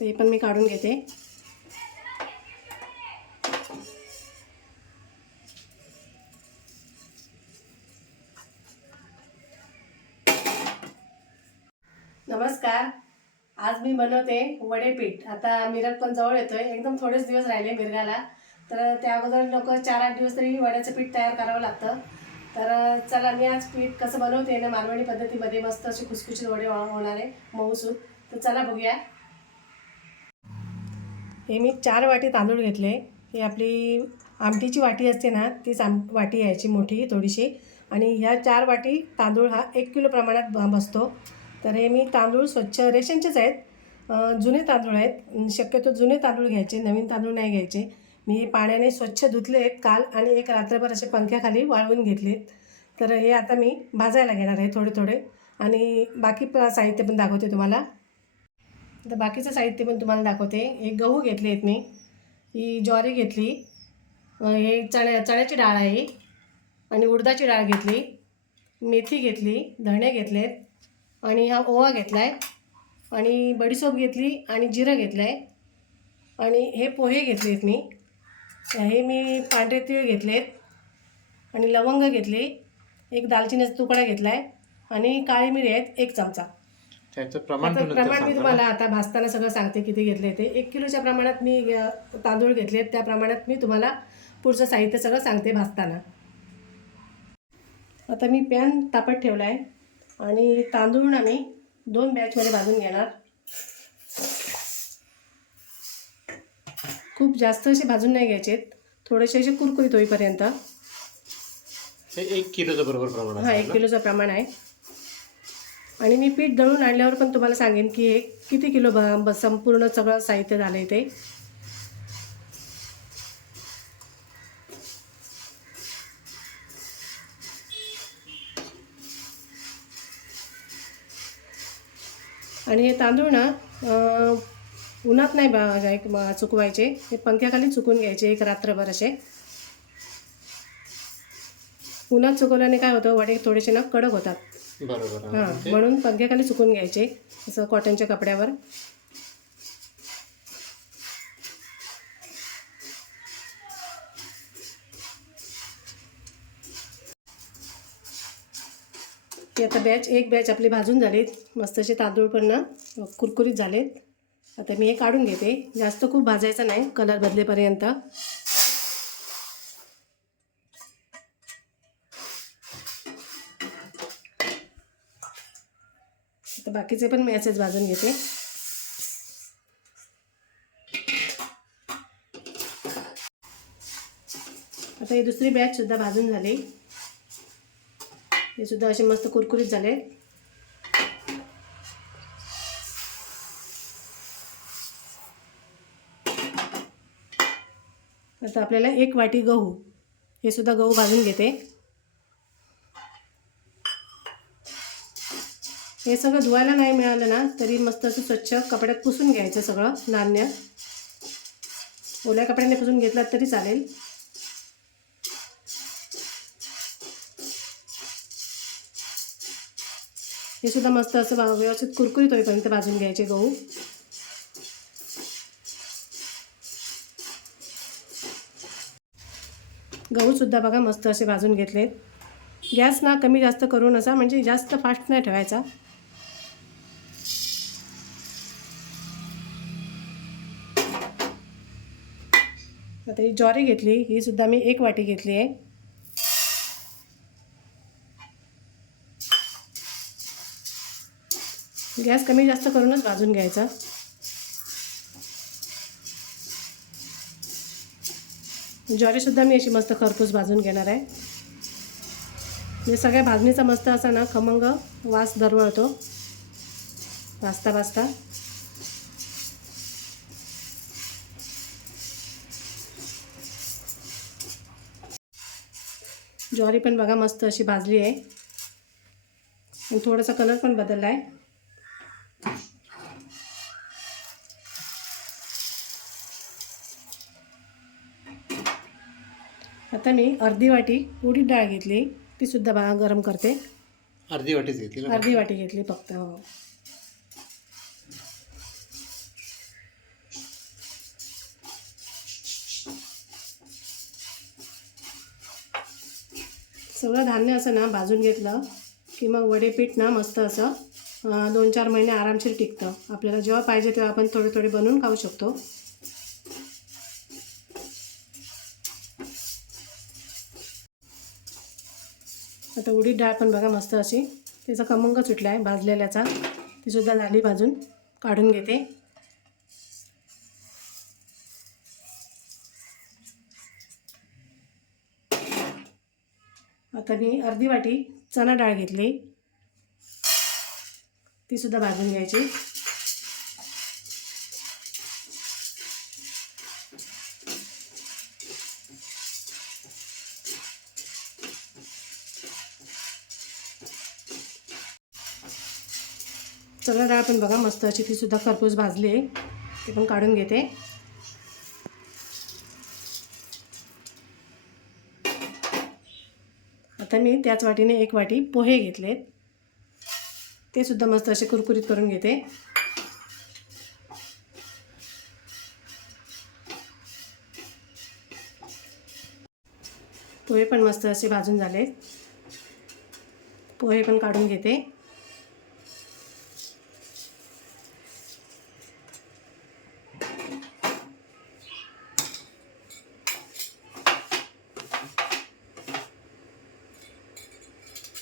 ते पण मी काढून घेते. नमस्कार. आज मी बनवते वडे पीठ. आता मिरग पण जवळ येतोय, एकदम थोडेच दिवस राहिले मिरगाला. तर त्या अगोदर लोक 4-8 दिवस तरी वड्याचं पीठ तयार करावं लागतं. तर चला मी आज पीठ कसं बनवते ना मालवणी पद्धतीमध्ये, मस्त असे खुसखुशीत वडे होणार आहे, मऊसूत. तर चला बघूया. हे मी 4 वाटी तांदूळ घेतले. ही आपली आमटीची वाटी असते ना, तीच वाटी यायची मोठी थोडीशी. आणि ह्या 4 वाटी तांदूळ हा 1 किलो प्रमाणात बसतो. तर हे मी तांदूळ स्वच्छ रेशनचेच आहेत, जुने तांदूळ आहेत. शक्यतो जुने तांदूळ घ्यायचे, नवीन तांदूळ नाही घ्यायचे. मी पाण्याने स्वच्छ धुतलेत काल आणि एक रात्रभर असे पंख्याखाली वाळवून घेतलेत. तर हे आता मी भाजायला घेणार आहे थोडे थोडे. आणि बाकी साहित्य पण दाखवते तुम्हाला. तर बाकीचं साहित्य पण तुम्हाला दाखवते. एक गहू घेतले आहेत मी, ही ज्वारी घेतली, हे चण्याची डाळ आहे, आणि उडदाची डाळ घेतली, मेथी घेतली, धणे घेतलेत, आणि हा ओवा घेतला आहे, आणि बडीशोप घेतली, आणि जिरं घेतलं आहे, आणि हे पोहे घेतलेत मी. हे मी पांढरे तीळ घेतलेत, आणि लवंग घेतली, एक दालचिनीचा तुकडा घेतला आहे, आणि काळी मिरी आहेत 1 चमचा. त्याचं प्रमाण मी तुम्हाला आता भाजताना सगळं सांगते किती घेतले ते. 1 किलोच्या प्रमाणात मी तांदूळ घेतलेत, त्या प्रमाणात मी तुम्हाला पुढचं साहित्य सगळं सांगते भाजताना. आता मी पॅन तापत ठेवला आहे, आणि तांदूळ ना मी 2 बॅचमध्ये भाजून घेणार. खूप जास्त असे भाजून नाही घ्यायचे, थोडेसे असे कुरकुरीत होईपर्यंत. हे 1 किलोचं बरोबर प्रमाण आहे. 1 किलोचं प्रमाण आहे. आणि मी पीठ दळून आणल्यावर पण तुम्हाला सांगेन की हे किती किलो संपूर्ण सगळं साहित्य झालं आहे ते. आणि हे तांदूळ ना उन्हात नाही सुकवायचे, हे पंख्याखाली सुकून घ्यायचे 1 रात्रभर असे. उन्हात सुकवल्याने काय होतं, वडे थोडेसे ना कडक होतात. बरोबर. हां, म्हणून पंख्याखाली सुकून घ्यायचे असं कॉटनच्या कपड्यावर. ती आता एक बॅच आपली भाजून झालीत, मस्त असे तांदूळ पण ना कुरकुरीत झालेत. आता मी हे काढून घेते. जास्त खूप भाजायचं नाही, कलर बदलेपर्यंत. आता बाकीचे पण मी असेच भाजून घेते. आता ही दुसरी बॅच सुद्धा भाजून झाली, हे सुद्धा असे मस्त कुरकुरीत झाले. आता आपल्याला 1 वाटी गहू, हे सुद्धा गहू भाजून घेते. हे सगळं धुवायला नाही मिळालं ना तरी मस्त असं स्वच्छ कपड्यात पुसून घ्यायचं सगळं नारळ. ओल्या कपड्याने पुसून घेतलात तरी चालेल. हे सुद्धा मस्त असं व्यवस्थित कुरकुरीत होईपर्यंत भाजून घ्यायचे गहू. गहू सुद्धा बघा मस्त असे भाजून घेतलेत. गॅस ना कमी जास्त करून असा, म्हणजे जास्त फास्ट नाही ठेवायचा. आता ही ज्वारी घेतली, ही सुद्धा मी 1 वाटी घेतली आहे. गॅस कमी जास्त करूनच भाजून घ्यायचा. ज्वारीसुद्धा मी अशी मस्त खरपूस भाजून घेणार आहे. म्हणजे सगळ्या भाजणीचा मस्त असा ना खमंग वास दरवळतो भाजता भाजता. ज्वारी पण बघा मस्त अशी भाजली आहे, आणि थोडासा कलर पण बदलला आहे. आता मी अर्धी वाटी उडीद डाळ घेतली, ती सुद्धा बघा गरम करते. अर्धी वाटीच घेतली ना? अर्धी वाटी घेतली फक्त. हो. सगळं धान्य असं ना भाजून घेतलं की मग वडेपीठ ना मस्त असं 2-4 महिने आरामशीर टिकतं. आपल्याला जेव्हा पाहिजे तेव्हा आपण थोडे थोडे बनवून खाऊ शकतो. आता उडीद डाळ पण बघा मस्त अशी त्याचा खमंग सुटला आहे भाजलेल्याचा. ती सुद्धा झाली भाजून, काढून घेते. आता मी अर्धी वाटी चणा डाळ घेतली, ती सुद्धा भाजून घ्यायची. चणा डाळ पण बघा मस्त अशी ती सुद्धा खरपूस भाजली आहे, ती पण काढून घेते. आता मी त्याच वाटीने 1 वाटी पोहे घेतलेत, ते सुद्धा मस्त असे कुरकुरीत करून घेते. पोहे पण मस्त असे भाजून झाले, पोहे पण काढून घेते.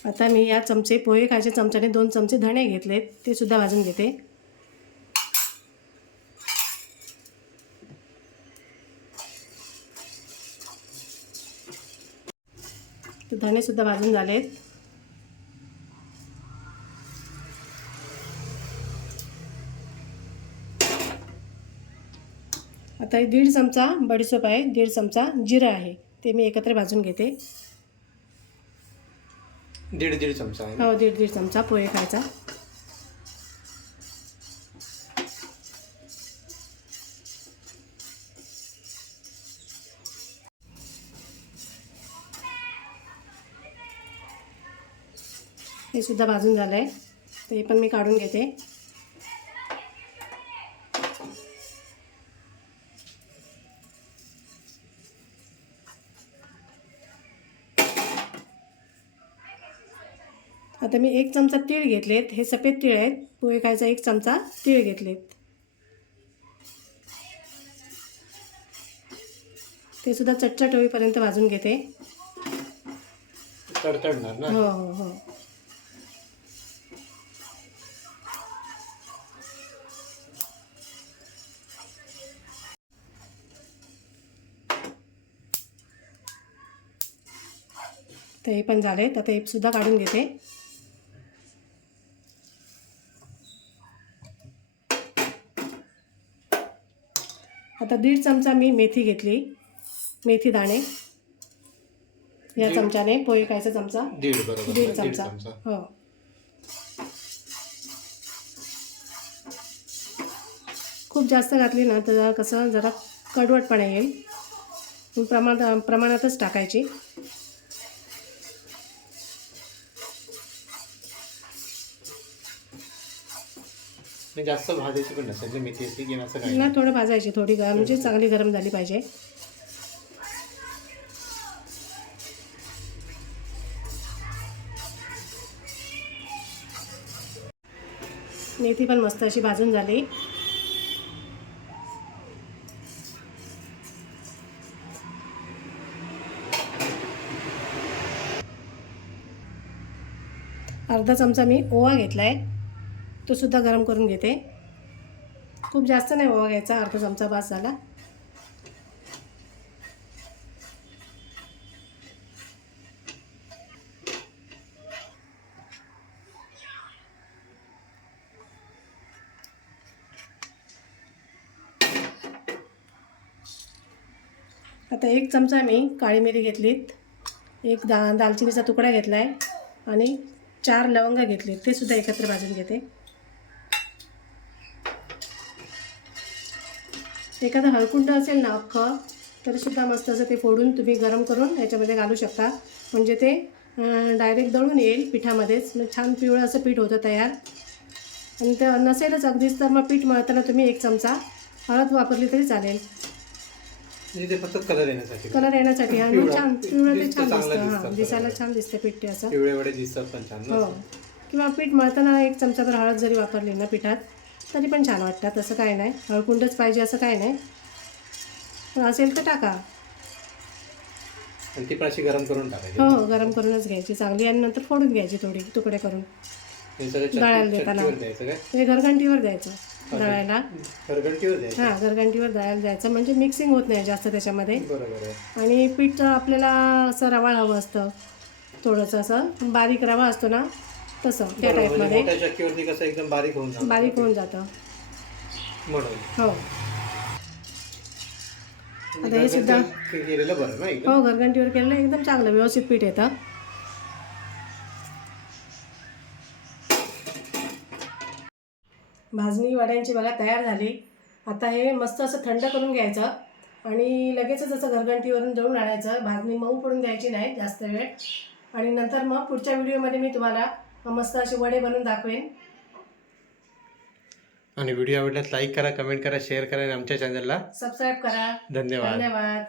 आता मी या चमचे पोहे खायचे चमच्याने 2 चमचे धणे घेतलेत, ते सुद्धा भाजून घेते. तर धणे सुद्धा भाजून झालेत. आता 1.5 चमचा बडीशेप आहे, 1.5 चमचा जिरं आहे, ते मी एकत्र भाजून घेते. 1.5 चमचा आहे. हो, 1.5 चमचा पोहे खायचा. हे सुद्धा भाजून झालं आहे, ते पण मी काढून घेते. आता मी 1 चमचा तीळ घेतलेत, हे सफेद तीळ आहेत. पोहे खायचा 1 चमचा तीळ घेतलेत, ते सुद्धा चटचट होईपर्यंत भाजून घेते. तडतडणार ना. हो हो हो. ते हे पण झाले, तर ते सुद्धा काढून घेते. आता 1.5 चमचा मी मेथी घेतली, मेथी दाणे या चमच्याने. पोहे खायचा चमचा 1.5 बरोबर. 1.5 चमचा. हो. खूप जास्त घातली ना तर कसं जरा कडवटपणा येईल, प्रमाणातच टाकायची. जास्त भाजायची पण नसेल मेथी असते की असं काही ना, थोडं भाजायची, थोडी म्हणजे चांगली गरम झाली पाहिजे. मेथी पण मस्त अशी भाजून झाली. अर्धा चमचा मी ओवा घेतला आहे, तो सुद्धा गरम करून घेते. खूप जास्त नाही ओवा घ्यायचा, अर्धा चमचा बास झाला. आता 1 चमचा मी काळी मिरी घेतलीत, 1 दालचिनीचा तुकडा घेतला आहे आणि 4 लवंगा घेतलीत, ते सुद्धा एकत्र भाजून घेते. एखादं हळकुंड असेल ना अख्खं, तरीसुद्धा मस्त असं ते फोडून तुम्ही गरम करून याच्यामध्ये घालू शकता, म्हणजे ते डायरेक्ट दळून येईल पिठामध्येच. मग छान पिवळं असं पीठ होतं तयार. आणि ते नसेलच अगदीच तर मग पीठ मळताना तुम्ही 1 चमचा हळद वापरली तरी चालेल. म्हणजे ते फक्त कलर येण्यासाठी. कलर येण्यासाठी आणि पिवळा- छान पिवळं ते दिसतं, छान चांगलं दिसतं. दिसतं, हां दिसायला बरोबर. छान दिसतं पीठ ते असं. पिवळे वडे दिसतात पण छान ना हो असं. किंवा पीठ मळताना 1 चमचाभर हळद जरी वापरली ना पिठात तरी पण छान वाटतात. तसं काय नाही, हळकुंडच पाहिजे असं काय नाही, पण असेल तर टाका. आणि ती पण अशी गरम करून टाकायची. हो गरम करूनच घ्यायची चांगली आणि नंतर फोडून घ्यायची थोडी तुकडे करून हे सगळं दळायला देताना. चटणीवर द्यायचं काय? म्हणजे घरघंटीवर द्यायचं दळायला. घरघंटीवर द्यायचं. हां घरघंटीवर दळायला द्यायचं म्हणजे मिक्सिंग होत नाही जास्त त्याच्यामध्ये. बरोबर आहे. आणि पीठ आपल्याला असं रवाळ हवं असतं थोडंसं, असं बारीक रवा असतो ना तसं त्या बरोबर, म्हणजे टाईपमध्ये मोठ्या चक्कीवरती कसं एकदम बारीक होऊन जातं. बारीक होऊन जातं. म्हणून हो आता हे सुद्धा घरगंठी केलेलं बरं ना एकदम. हो घरघंटीवर केलेलं एकदम चांगलं व्यवस्थित पीठ येतं. भाजणी वड्यांची बघा तयार झाली. आता हे मस्त असं थंड करून घ्यायचं आणि लगेचच असं घरघंटीवरून दळून आणायचं. भाजणी मऊ पडून द्यायची नाही जास्त वेळ. आणि नंतर मग पुढच्या व्हिडिओमध्ये मी तुम्हाला मस्त असे वडे बनवून दाखवेन. आणि व्हिडिओ आवडल्यास लाईक करा, कमेंट करा, शेअर करा आणि आमच्या चॅनलला सबस्क्राईब करा. धन्यवाद. धन्यवाद.